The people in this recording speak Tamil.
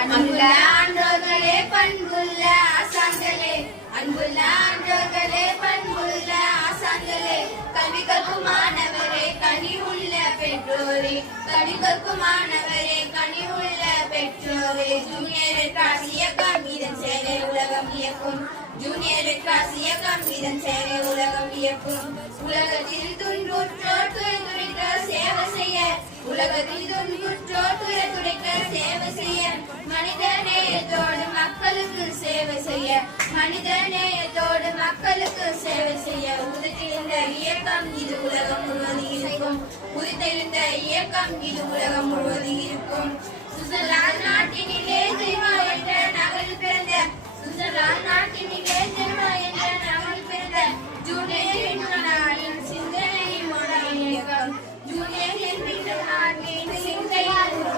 அன்புள்ள ஆண்டோர்களே பண்புள்ள ஆசான்களே, அன்புள்ள ஆண்டோர்களே பண்புள்ள ஆசான்களே, கல்வி கற்கும் மாணவரே கனி உள்ள பெற்றோரே, கல்வி கற்கும் மாணவரே கனி உள்ள பெற்றோரே, ஜூனியர் ரெட் கிராஸ் இயக்கம் இதன் சேவை உலகம் இயக்கும், ஜூனியர் ரெட் கிராஸ் இயக்கம் இதன் சேவை உலகம் இயக்கும், உலகத்தில் துன்புற்றோர் துறைக்க சேவை செய்ய, உலகத்தில் துன்புற்றோர் துறைக்க சேவை செய்ய, மனித நேயத்தோடு மக்களுக்கு சேவை செய்ய, மனித நேயத்தோடு மக்களுக்கு சேவை செய்ய உதித்தெழுந்த இயக்கம் இது உலகம் முழுவதும் இருக்கும், உதித்தெழுந்த இயக்கம் இது உலகம் முழுவதும் இருக்கும்.